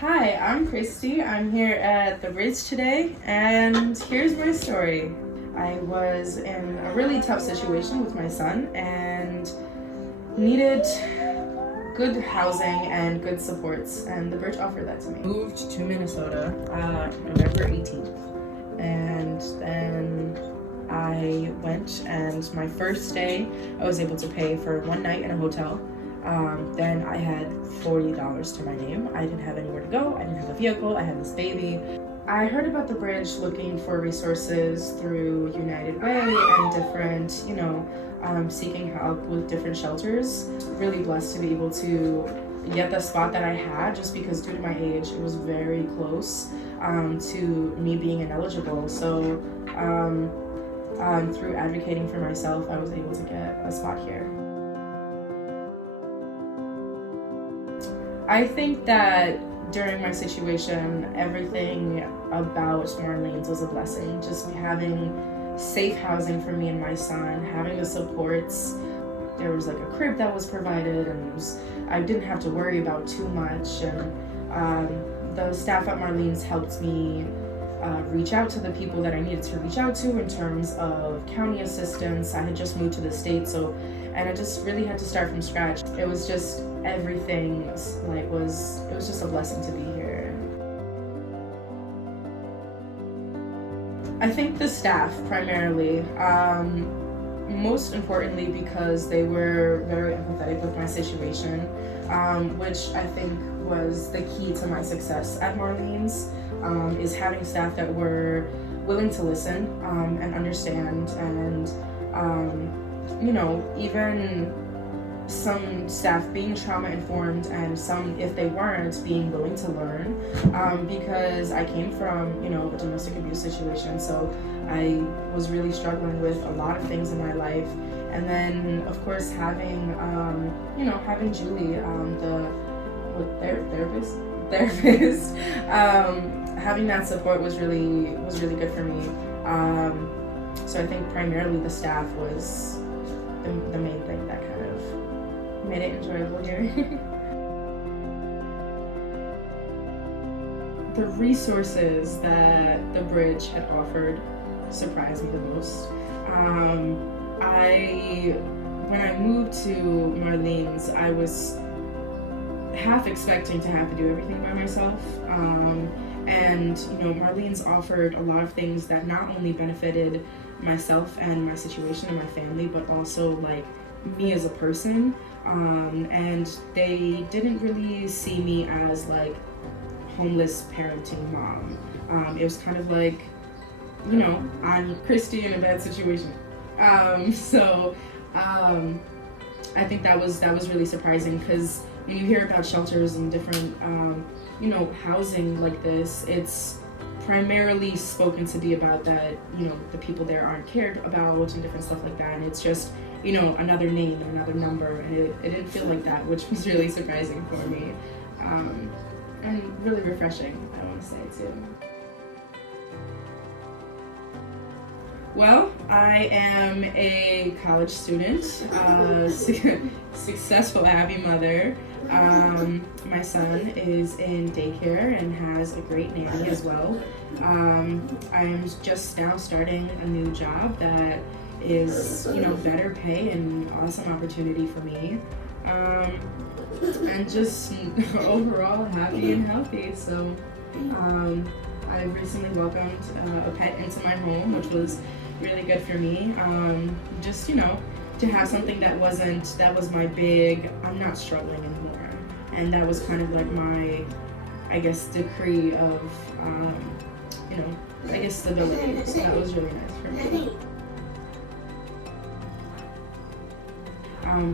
Hi, I'm Kristi. I'm here at the bridge today, and here's my story. I was in a really tough situation with my son and needed good housing and good supports, and the bridge offered that to me. Moved to Minnesota November 18th, and then I went, and my first day I was able to pay for one night in a hotel. Then I had $40 to my name. I didn't have anywhere to go. I didn't have a vehicle. I had this baby. I heard about the bridge looking for resources through United Way and different, seeking help with different shelters. Really blessed to be able to get the spot that I had, just because due to my age, it was very close to me being ineligible. So through advocating for myself, I was able to get a spot here. I think that during my situation, everything about Marlene's was a blessing. Just having safe housing for me and my son, having the supports. There was like a crib that was provided, and I didn't have to worry about too much. And the staff at Marlene's helped me reach out to the people that I needed to reach out to in terms of county assistance. I had just moved to the state, and I just really had to start from scratch. It was just everything it was just a blessing to be here. I think the staff primarily, most importantly because they were very empathetic with my situation, which I think was the key to my success at Marlene's, is having staff that were willing to listen and understand, and even some staff being trauma informed, and some, if they weren't, being willing to learn, because I came from a domestic abuse situation, so I was really struggling with a lot of things in my life. And then of course having Julie, the therapist, having that support was really good for me. So I think primarily the staff was the main thing that kind of made it enjoyable here. The resources that the bridge had offered surprised me the most. When I moved to Marlene's, I was half expecting to have to do everything by myself. And Marlene's offered a lot of things that not only benefited myself and my situation and my family, but also like me as a person. And they didn't really see me as like homeless parenting mom. It was kind of like, I'm Kristi in a bad situation. I think that was really surprising, because when you hear about shelters and different housing like this, it's primarily spoken to be about that the people there aren't cared about and different stuff like that, and it's just another name and another number, and it didn't feel like that, which was really surprising for me, and really refreshing, I want to say too. Well, I am a college student, successful, happy mother. My son is in daycare and has a great nanny as well. I am just now starting a new job that is, better pay and awesome opportunity for me. And just overall happy and healthy. So I recently welcomed a pet into my home, which was really good for me. Just, to have something that was my big, I'm not struggling anymore. And that was kind of like my, I guess, decree of, stability. So that was really nice for me.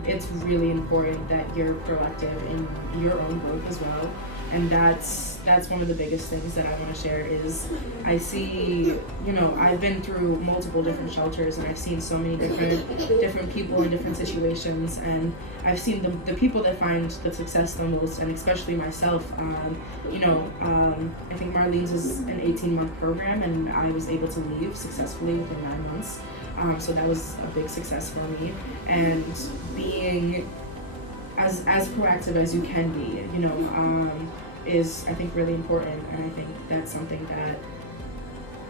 It's really important that you're proactive in your own growth as well. And that's one of the biggest things that I want to share is I see, I've been through multiple different shelters, and I've seen so many different people in different situations, and I've seen the people that find the success the most, and especially myself. I think Marlene's is an 18-month program, and I was able to leave successfully within 9 months. So that was a big success for me, and being as proactive as you can be, is, I think, really important. And I think that's something that,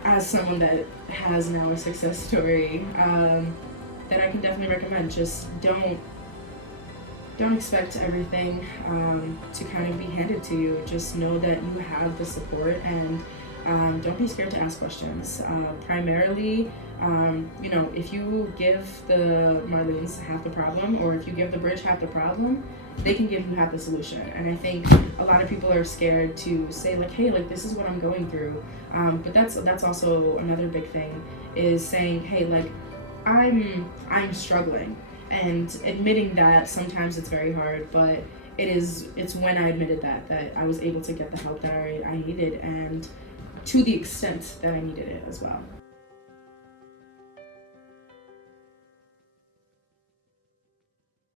as someone that has now a success story, that I can definitely recommend. Just don't expect everything to kind of be handed to you. Just know that you have the support, and don't be scared to ask questions. Primarily, if you give the Marlenes half the problem, or if you give the bridge half the problem, they can give you half the solution. And I think a lot of people are scared to say, like, hey, like, this is what I'm going through. But that's also another big thing, is saying, hey, like, I'm struggling, and admitting that. Sometimes it's very hard, but it's when I admitted that I was able to get the help that I needed, and to the extent that I needed it as well.